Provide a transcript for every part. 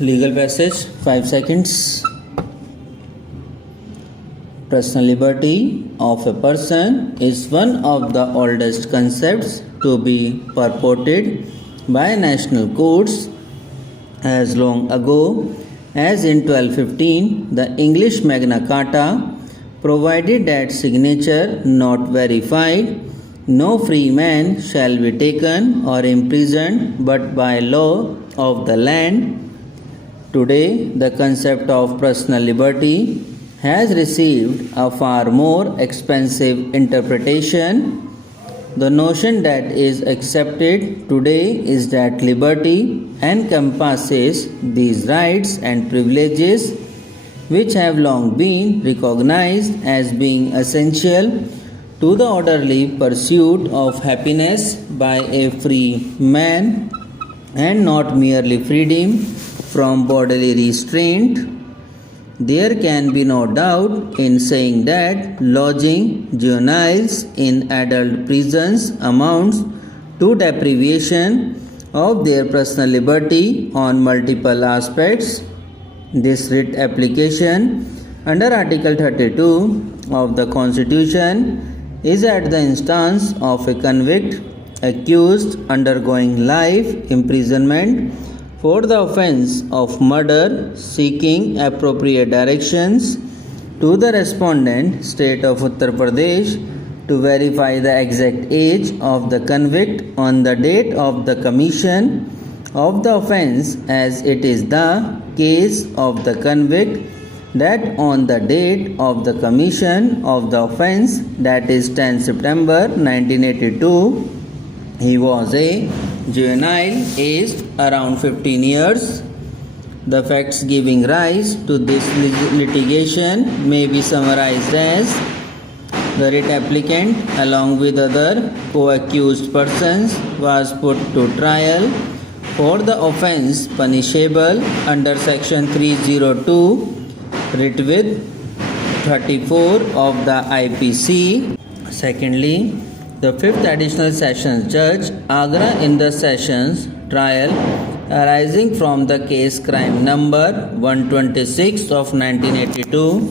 Legal passage, 5 seconds. Personal liberty of a person is one of the oldest concepts to be purported by national courts as long ago as in 1215 the English Magna Carta provided that signature not verified, no free man shall be taken or imprisoned but by law of the land. Today, the concept of personal liberty has received a far more expensive interpretation. The notion that is accepted today is that liberty encompasses these rights and privileges which have long been recognized as being essential to the orderly pursuit of happiness by a free man and not merely freedom from bodily restraint. There can be no doubt in saying that lodging juveniles in adult prisons amounts to deprivation of their personal liberty on multiple aspects. This writ application under Article 32 of the Constitution is at the instance of a convict accused undergoing life imprisonment for the offence of murder, seeking appropriate directions to the respondent state of Uttar Pradesh to verify the exact age of the convict on the date of the commission of the offence, as it is the case of the convict that on the date of the commission of the offence, that is 10 September 1982, he was a juvenile aged around 15 years. The facts giving rise to this litigation may be summarized as: the writ applicant along with other co-accused persons was put to trial for the offence punishable under section 302 writ with 34 of the IPC. Secondly, the 5th Additional Sessions Judge, Agra, in the Sessions trial arising from the case crime number 126 of 1982,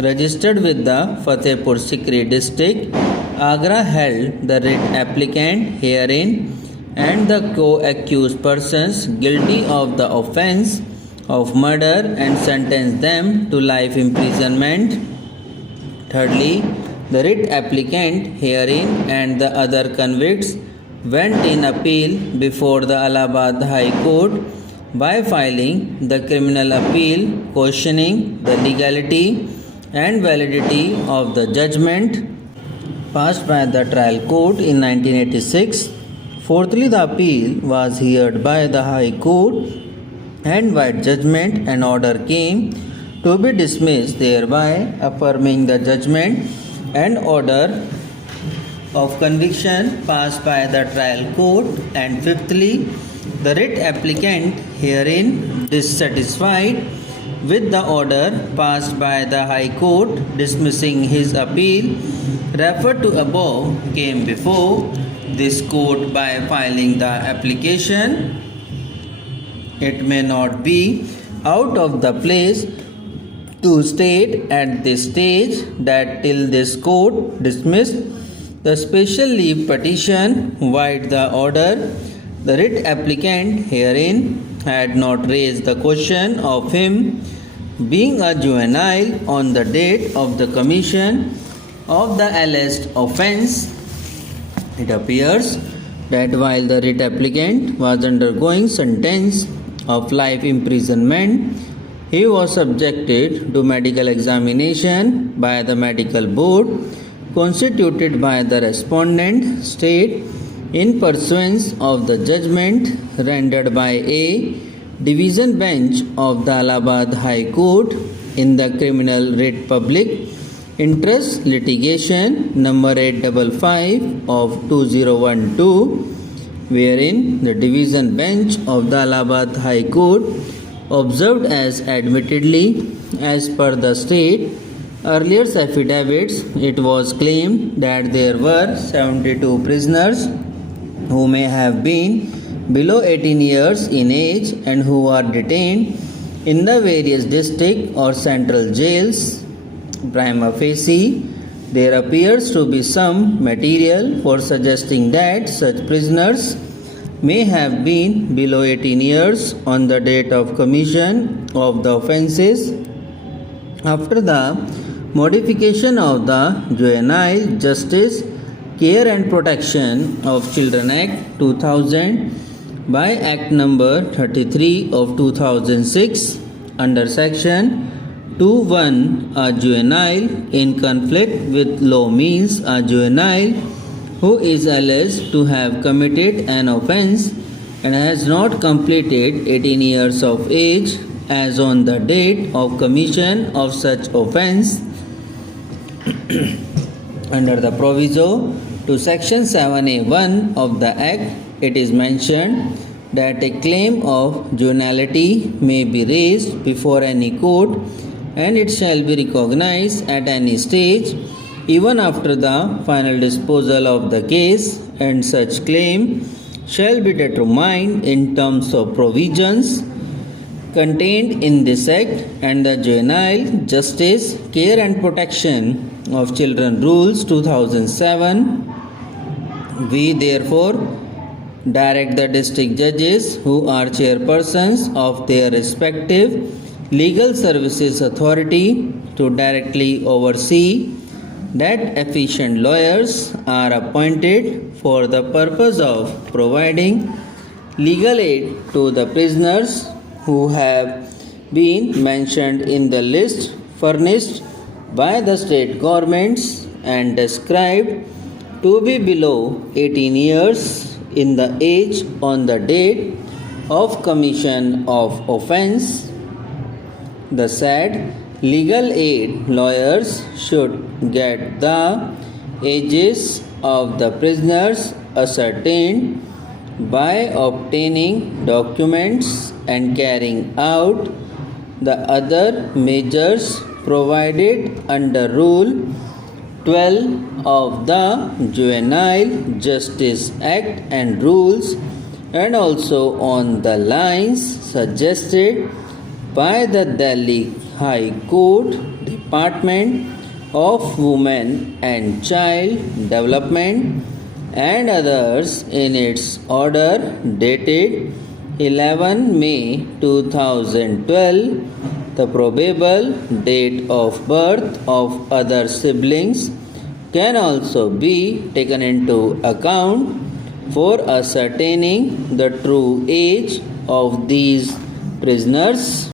registered with the Fatehpur Sikri district, Agra, held the writ applicant herein and the co-accused persons guilty of the offence of murder and sentenced them to life imprisonment. Thirdly, the writ applicant herein and the other convicts went in appeal before the Allahabad High Court by filing the criminal appeal questioning the legality and validity of the judgment passed by the trial court in 1986. Fourthly, the appeal was heard by the High Court and by judgment an order came to be dismissed, thereby affirming the judgment and order of conviction passed by the trial court. And fifthly, the writ applicant herein dissatisfied with the order passed by the High Court dismissing his appeal referred to above came before this court by filing the application. It may not be out of the place to state at this stage that till this court dismissed the special leave petition void the order, the writ applicant herein had not raised the question of him being a juvenile on the date of the commission of the alleged offence. It appears that while the writ applicant was undergoing sentence of life imprisonment, he was subjected to medical examination by the medical board constituted by the respondent state in pursuance of the judgment rendered by a division bench of the Allahabad High Court in the criminal writ public interest litigation number 855 of 2012, wherein the division bench of the Allahabad High Court observed as admittedly as per the state earlier affidavits, it was claimed that there were 72 prisoners who may have been below 18 years in age and who are detained in the various district or central jails. Prima facie, there appears to be some material for suggesting that such prisoners may have been below 18 years on the date of commission of the offences. After the modification of the Juvenile Justice, Care and Protection of Children Act 2000 by Act number 33 of 2006, under section 2(1), a juvenile in conflict with law means a juvenile who is alleged to have committed an offence and has not completed 18 years of age as on the date of commission of such offence. Under the proviso to section 7A(1) of the Act, it is mentioned that a claim of juvenility may be raised before any court, and it shall be recognized at any stage, even after the final disposal of the case, and such claim shall be determined in terms of provisions contained in this Act and the Juvenile Justice, Care and Protection of Children Rules 2007. We therefore direct the district judges who are chairpersons of their respective legal services authority to directly oversee that efficient lawyers are appointed for the purpose of providing legal aid to the prisoners who have been mentioned in the list furnished by the state governments and described to be below 18 years in the age on the date of commission of offence. The said legal aid lawyers should get the ages of the prisoners ascertained by obtaining documents and carrying out the other measures provided under Rule 12 of the Juvenile Justice Act and rules, and also on the lines suggested by the Delhi High Court Department of Women and Child Development and others in its order dated 11 May 2012. The probable date of birth of other siblings can also be taken into account for ascertaining the true age of these prisoners.